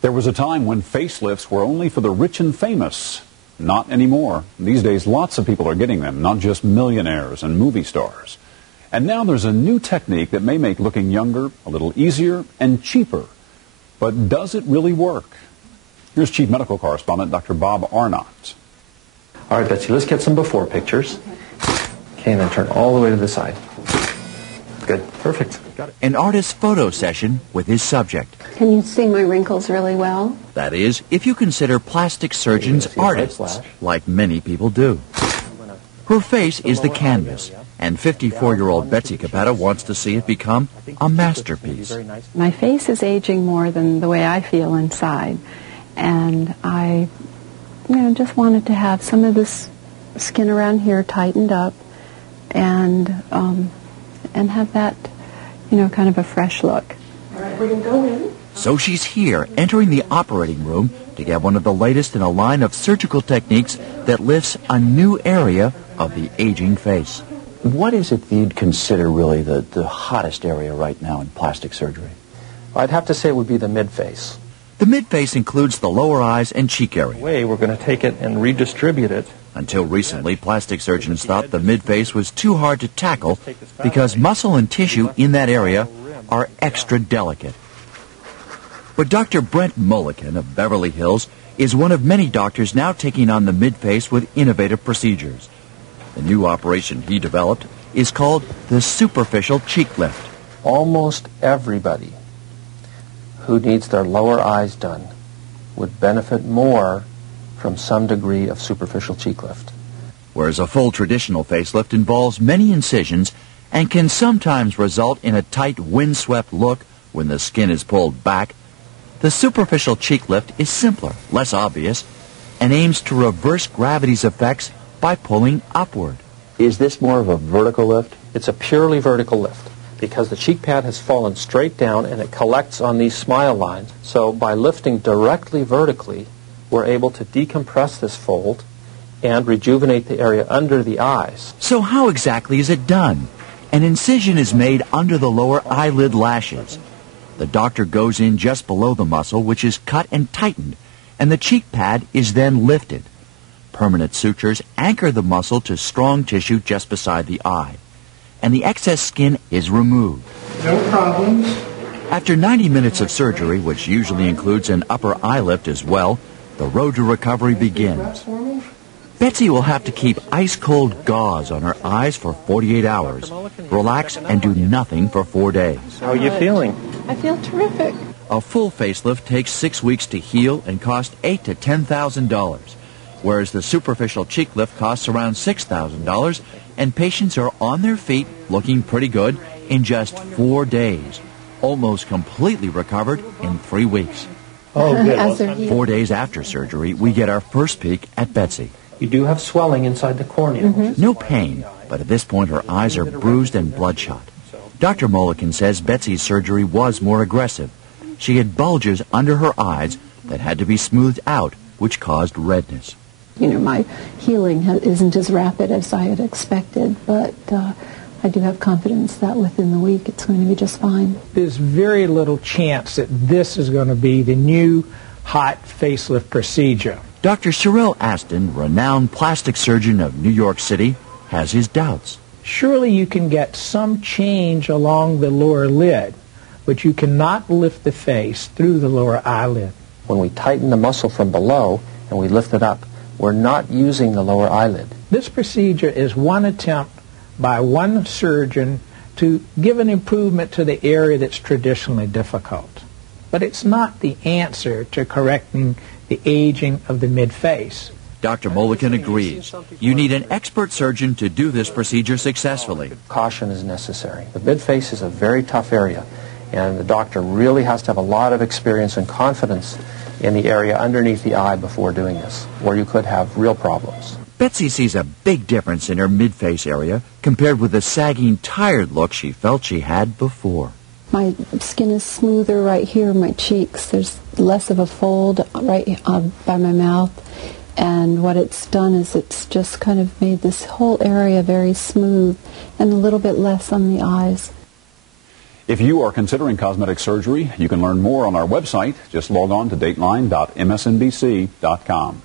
There was a time when facelifts were only for the rich and famous. Not anymore. These days, lots of people are getting them, not just millionaires and movie stars. And now there's a new technique that may make looking younger a little easier and cheaper. But does it really work? Here's Chief Medical Correspondent Dr. Bob Arnott. All right, Betsy, let's get some before pictures. Okay, and then turn all the way to the side. Good. Perfect. Got it. An artist's photo session with his subject. Can you see my wrinkles really well? That is, if you consider plastic surgeons artists, like many people do. Her face is the canvas, and 54-year-old Betsy Capetta wants to see it become a masterpiece. My face is aging more than the way I feel inside, and I just wanted to have some of this skin around here tightened up and have that, kind of a fresh look. All right, we're going to go in. So she's here, entering the operating room to get one of the latest in a line of surgical techniques that lifts a new area of the aging face. What is it that you'd consider really the hottest area right now in plastic surgery? I'd have to say it would be the mid-face. The mid-face includes the lower eyes and cheek area. We're going to take it and redistribute it. Until recently, plastic surgeons thought the mid-face was too hard to tackle because muscle and tissue in that area are extra delicate. But Dr. Brent Moelleken of Beverly Hills is one of many doctors now taking on the mid-face with innovative procedures. The new operation he developed is called the superficial cheeklift. Almost everybody who needs their lower eyes done would benefit more from some degree of superficial cheek lift. Whereas a full traditional facelift involves many incisions and can sometimes result in a tight, windswept look when the skin is pulled back, the superficial cheek lift is simpler, less obvious, and aims to reverse gravity's effects by pulling upward. Is this more of a vertical lift? It's a purely vertical lift because the cheek pad has fallen straight down and it collects on these smile lines. So by lifting directly vertically, we're able to decompress this fold and rejuvenate the area under the eyes. So how exactly is it done? An incision is made under the lower eyelid lashes. The doctor goes in just below the muscle, which is cut and tightened, and the cheek pad is then lifted. Permanent sutures anchor the muscle to strong tissue just beside the eye, and the excess skin is removed. No problems. After 90 minutes of surgery, which usually includes an upper eye lift as well, the road to recovery begins. Betsy will have to keep ice-cold gauze on her eyes for 48 hours, relax, and do nothing for 4 days. How are you feeling? I feel terrific. A full facelift takes 6 weeks to heal and costs $8,000 to $10,000, whereas the superficial cheek lift costs around $6,000, and patients are on their feet looking pretty good in just 4 days, almost completely recovered in 3 weeks. Oh, good. 4 days after surgery, we get our first peek at Betsy. You do have swelling inside the cornea. No pain, but at this point her eyes are bruised and bloodshot. Dr. Moelleken says Betsy's surgery was more aggressive. She had bulges under her eyes that had to be smoothed out, which caused redness. My healing isn't as rapid as I had expected, but I do have confidence that within the week it's going to be just fine. There's very little chance that this is going to be the new hot facelift procedure. Dr. Sherrill Aston, renowned plastic surgeon of New York City, has his doubts. Surely you can get some change along the lower lid, but you cannot lift the face through the lower eyelid. When we tighten the muscle from below and we lift it up, we're not using the lower eyelid. This procedure is one attempt by one surgeon to give an improvement to the area that's traditionally difficult. But it's not the answer to correcting the aging of the mid-face. Dr. Moelleken agrees. You need an expert surgeon to do this procedure successfully. Caution is necessary. The mid-face is a very tough area, and the doctor really has to have a lot of experience and confidence in the area underneath the eye before doing this, or you could have real problems. Betsy sees a big difference in her mid-face area compared with the sagging, tired look she felt she had before. My skin is smoother right here in my cheeks. There's less of a fold right by my mouth. And what it's done is it's just kind of made this whole area very smooth and a little bit less on the eyes. If you are considering cosmetic surgery, you can learn more on our website. Just log on to dateline.msnbc.com.